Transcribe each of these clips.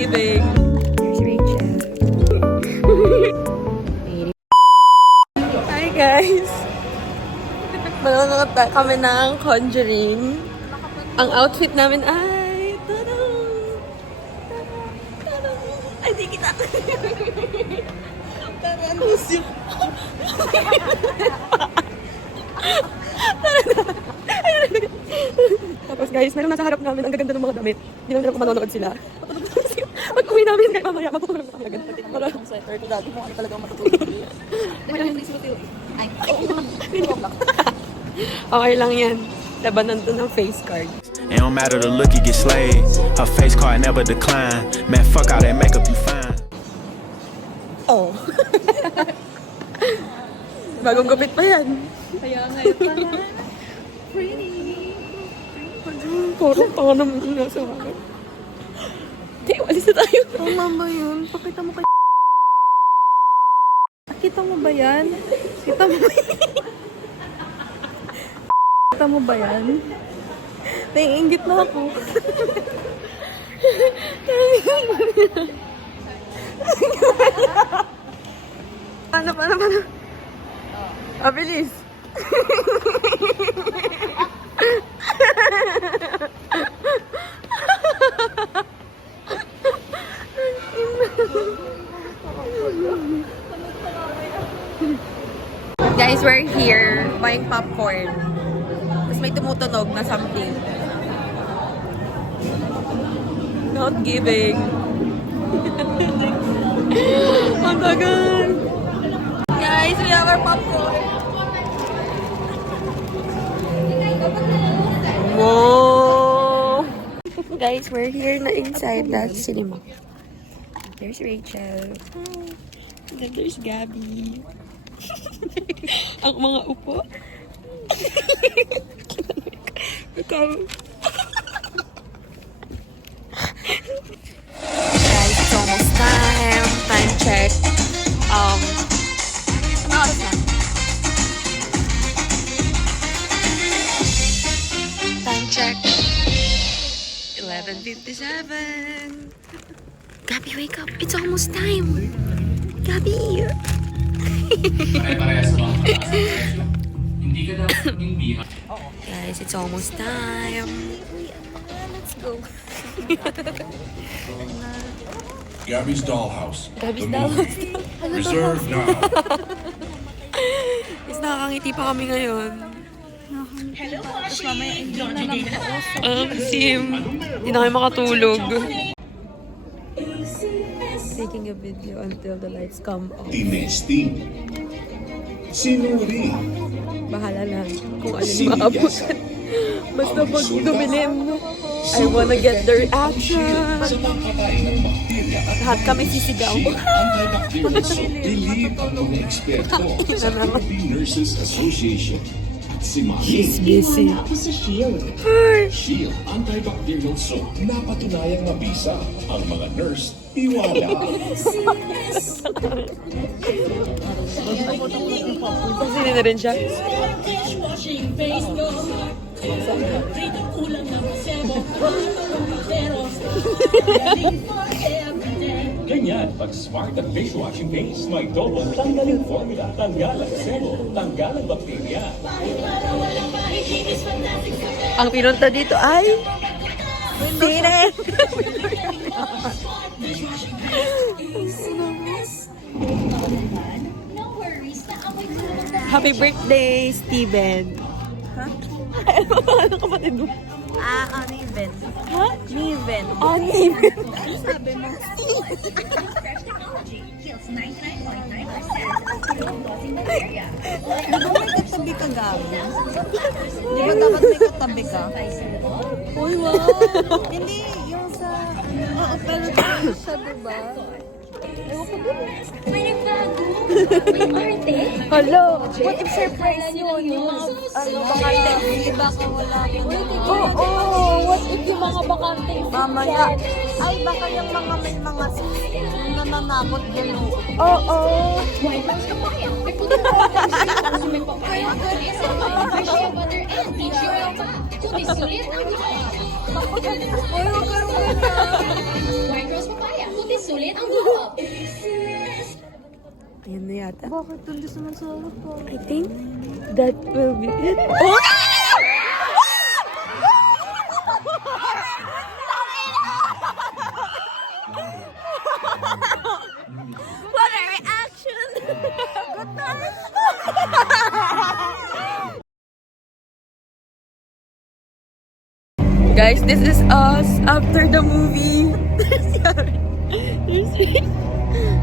giving. Here's Rachel. Hi guys! Manonood kami ng Conjuring. Ang outfit namin ay... Tadang! Tadang! Ay, di kita! Tadang! Musip! Tapos guys, meron nasa harap namin ang gaganda ng mga damit. Hindi lang kung manonood sila. Pag uwi namin, kaya mamaya matutulog na kami agad. Para ang sweater ko dati kung ano talaga ang matutulog. Okay lang yan. Labanan to ng face card. It don't matter the look, you get slayed. Her face card never decline. Man, fuck all that makeup, you fine. Oh. Bagong gupit pa yan. Kaya ngayon pala. Pretty. Parang tanga naman yung nasa harap. Hindi, walis na tayo. Tama ba yun? Pakita mo kay... Kita mo ba yan? Kita mo ba yan? Kita mo ba yan? Naiingit na ako. Paano? Bilis. Guys, we're here buying popcorn. Tapos may tumutunog na something. Not giving. Ang tagal. Guys, we have our popcorn. Whoa! Guys, we're here na inside the cinema. There's Rachel. And then there's Gabby. Ang mga upo. Ikaw. Guys, it's almost time. Time check. Ano oras na? Time check. 11:57. Gabby, wake up. It's almost time. Gabby. Guys, it's almost time. Let's go. Gabby's Dollhouse. Gabby's The movie. Reserved now. Is nakakangiti pa kami ngayon. Tapos mamaya hindi na lang ako. Sim. Hindi na kayo makatulog. Taking a video until the lights come off. Tinesti. Sinuri. Bahala lang kung ano yung maabutan. Basta pag dumilim, I wanna get the reaction. Sa pagpatay ng bakterya at Lahat kami sisigaw. antibacterial soap, believe ang mga eksperto sa Philippine Nurses Association. At si Mami. He's busy. Si Shield. Shield antibacterial soap. Napatunayang mabisa. Ang mga nurse, iwala. Sino na rin siya? Ganyan, pag smart at face washing base, may double tanggalin formula, tanggalan sebo, tanggalan bakterya. Ang pinunta dito ay... Sine! Happy birthday, Steven! Ha? Ano kapatid mo? Uneven. Ha? Uneven. Uneven. Sabi mo. Di ba may katabi ka, Gabi? Di ba dapat may katabi ka? Uy, wow! Hindi, yung sa... Oo, pero tayo siya, diba? Ewan ko din. Hello! What if surprise yun? Yung mga, bakante. Hindi baka wala yun. Oo! What if yung mga bakante? Mamaya. Ay, baka yung mga may mga nananakot gano'n. Oo! Ay, huwag ka rin. sulit ang buhok. Ayan na yata. Bakit doon sa mansalak ko? I think that will be it. Oh! What a reaction! Guys, this is us after the movie.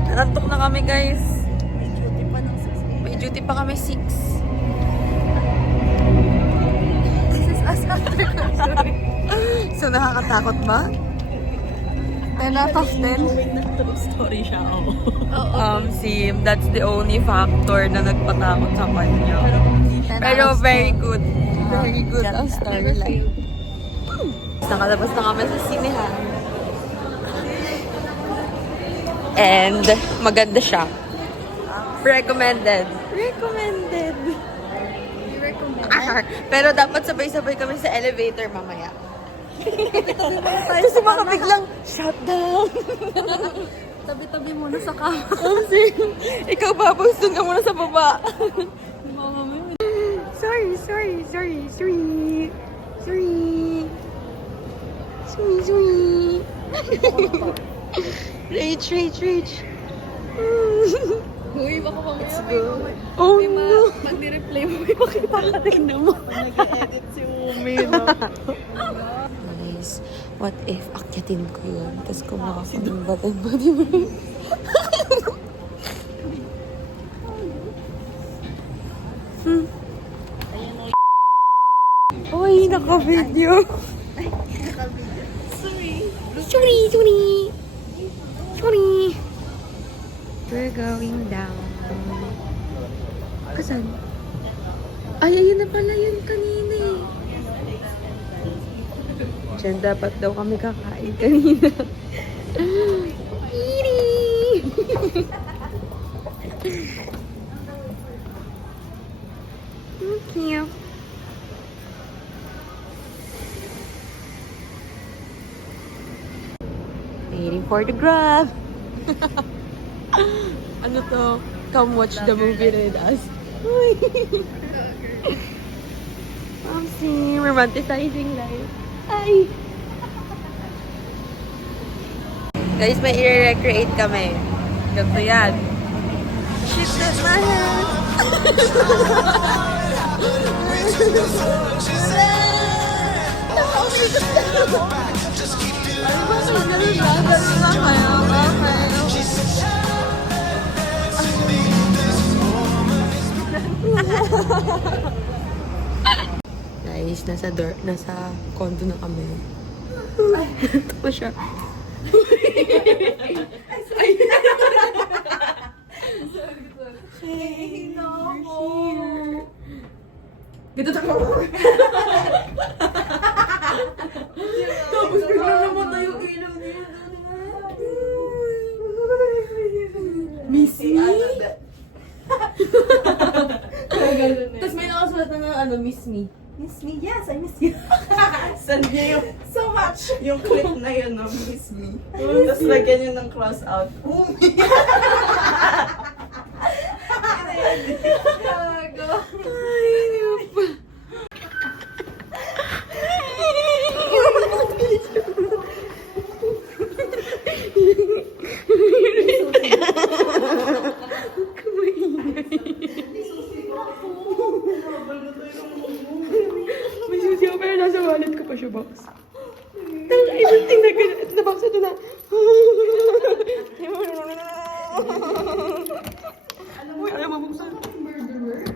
Narantok na kami, guys. May duty pa kami 6. This is us after the movie. So, nakakatakot ba? 10 out of 10? Story siya, Sim, that's the only factor na nagpatakot sa kanya. Pero very good. Very good ang storyline. Nakalabas na kami sa sinehan. And maganda siya. Recommended. Recommended. Pero dapat sabay-sabay kami sa elevator mamaya. Kasi baka biglang shutdown. Tabi-tabi muna sa kama. Ikaw babos dun ka muna sa baba. Sorry. Rage. Uy, baka mamaya Oh no. pag ni-replay mo, may makita ka tignan mo. Nag-edit si Umi, no? Guys, what if akyatin ko yun? Tapos kumuha ko ng batay-body mo. Uy, naka-video. Sorry. We're going down. Kasan? Ay, ayun na pala yun kanina eh. Diyan dapat daw kami kakain kanina. Okay. Waiting for the grab. Ano to? Come watch the movie with us. Mamsi, romanticizing life. Ay! Guys, may i-recreate kami. Ganito yan. Shit, that's my hand. Guys, nasa condo na kami. Ito pa siya. Dito tayo. Tapos biglang namatay yung ilaw niya. Miss me? Tapos may nakasulat na miss me. Miss me? Yes, I miss you. Send niyo so much. Yung clip na yun, no? Miss me. Tapos lagyan niyo ng cross out. Umi! May susi ako pero nasa wallet ko pa siya, box. Tingnan ko. Ito na, box. Ito na. Uy, alam mo, buksan. Murderer?